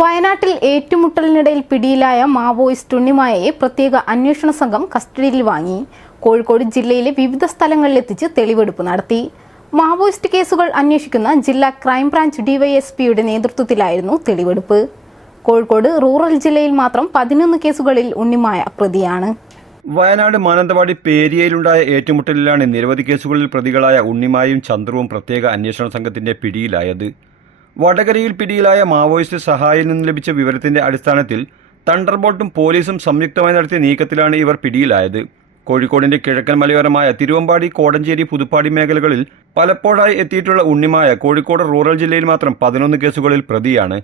വയനാട്ടിൽ ഏറ്റുമുട്ടലിനിടയിൽ പിടിയിലായ മാവോയിസ്റ്റ് ഉണ്ണിമായയെ പ്രത്യേക അന്വേഷണ സംഘം കസ്റ്റഡിയിൽ വാങ്ങി. കോഴിക്കോട് ജില്ലയിലെ വിവിധ സ്ഥലങ്ങളിലെത്തിച്ച് തെളിവെടുപ്പ് നടത്തി. മാവോയിസ്റ്റ് കേസുകൾ അന്വേഷിക്കുന്ന ജില്ലാ ക്രൈംബ്രാഞ്ച് ഡിവൈഎസ്പിയുടെ നേതൃത്വത്തിലായിരുന്നു തെളിവെടുപ്പ്. കോഴിക്കോട് റൂറൽ ജില്ലയിൽ മാത്രം പതിനൊന്ന് കേസുകളിൽ ഉണ്ണിമായ പ്രതിയാണ്. വയനാട് മാനന്തവാടി പേരിയയിലുണ്ടായ ഏറ്റുമുട്ടലിലാണ് നിരവധി കേസുകളിൽ പ്രതികളായ ഉണ്ണിമായും ചന്ദ്രവും പ്രത്യേക അന്വേഷണ സംഘത്തിന്റെ പിടിയിലായത്. വടകരയിൽ പിടിയിലായ മാവോയിസ്റ്റ് സഹായിൽ നിന്ന് ലഭിച്ച വിവരത്തിന്റെ അടിസ്ഥാനത്തിൽ തണ്ടർബോൾട്ടും പോലീസും സംയുക്തമായി നടത്തിയ നീക്കത്തിലാണ് ഇവർ പിടിയിലായത്. കോഴിക്കോടിന്റെ കിഴക്കൻ മലയോരമായ തിരുവമ്പാടി കോടഞ്ചേരി പുതുപ്പാടി മേഖലകളിൽ പലപ്പോഴായി എത്തിയിട്ടുള്ള ഉണ്ണിമായ കോഴിക്കോട് റൂറൽ ജില്ലയിൽ മാത്രം പതിനൊന്ന് കേസുകളിൽ പ്രതിയാണ്.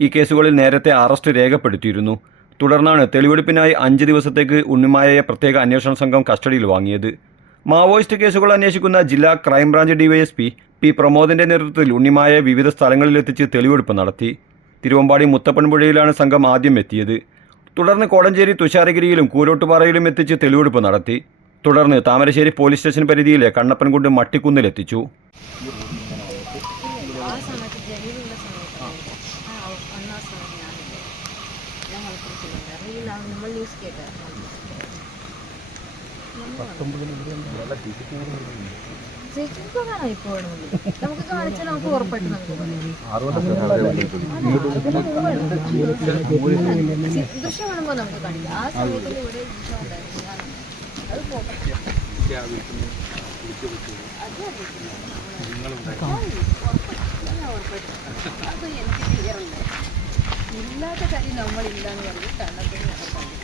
ഈ കേസുകളിൽ നേരത്തെ അറസ്റ്റ് രേഖപ്പെടുത്തിയിരുന്നു. തുടർന്നാണ് തെളിവെടുപ്പിനായി അഞ്ച് ദിവസത്തേക്ക് ഉണ്ണിമായയെ പ്രത്യേക അന്വേഷണ സംഘം കസ്റ്റഡിയിൽ വാങ്ങിയത്. മാവോയിസ്റ്റ് കേസുകൾ അന്വേഷിക്കുന്ന ജില്ലാ ക്രൈംബ്രാഞ്ച് ഡിവൈഎസ്പി പി പ്രമോദിന്റെ നേതൃത്വത്തിൽ ഉണ്ണിമായ വിവിധ സ്ഥലങ്ങളിലെത്തിച്ച് തെളിവെടുപ്പ് നടത്തി തിരുവമ്പാടി മുത്തപ്പൻപുഴയിലാണ് സംഘം ആദ്യം എത്തിയത് തുടർന്ന് കോടഞ്ചേരി തുഷാരഗിരിയിലും കൂരോട്ടുപാറയിലും എത്തിച്ച് തെളിവെടുപ്പ് നടത്തി തുടർന്ന് താമരശ്ശേരി പോലീസ് സ്റ്റേഷൻ പരിധിയിലെ കണ്ണപ്പൻകുണ്ട് മട്ടിക്കുന്നിലെത്തിച്ചു മലപ്പുറത്തിലുണ്ട് റീലാണ് നമ്മൾ ന്യൂസ് ഇല്ലാത്ത കാര്യം നമ്മളില്ലാന്ന് പറഞ്ഞ്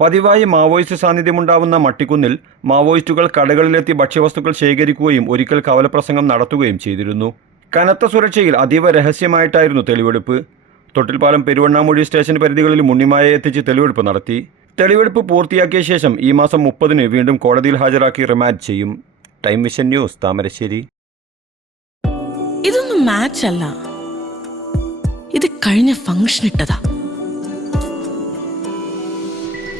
പതിവായി മാവോയിസ്റ്റ് സാന്നിധ്യമുണ്ടാവുന്ന മട്ടിക്കുന്നിൽ മാവോയിസ്റ്റുകൾ കടകളിലെത്തി ഭക്ഷ്യവസ്തുക്കൾ ശേഖരിക്കുകയും ഒരിക്കൽ കവലപ്രസംഗം നടത്തുകയും ചെയ്തിരുന്നു. കനത്ത സുരക്ഷയിൽ അതീവ രഹസ്യമായിട്ടായിരുന്നു തെളിവെടുപ്പ്. തൊട്ടിൽപ്പാലം പെരുവണ്ണാമൂഴി സ്റ്റേഷൻ പരിധികളിൽ മുണ്ണിമായ എത്തിച്ച് തെളിവെടുപ്പ് നടത്തി. തെളിവെടുപ്പ് പൂർത്തിയാക്കിയ ശേഷം ഈ മാസം മുപ്പതിന് വീണ്ടും കോടതിയിൽ ഹാജരാക്കി റിമാൻഡ് ചെയ്യും. Time vision news Thamarassery. ഇതൊന്നും മാച്ച് അല്ല. ഇത് കഴിഞ്ഞ ഫംഗ്ഷൻ ഇട്ടതാ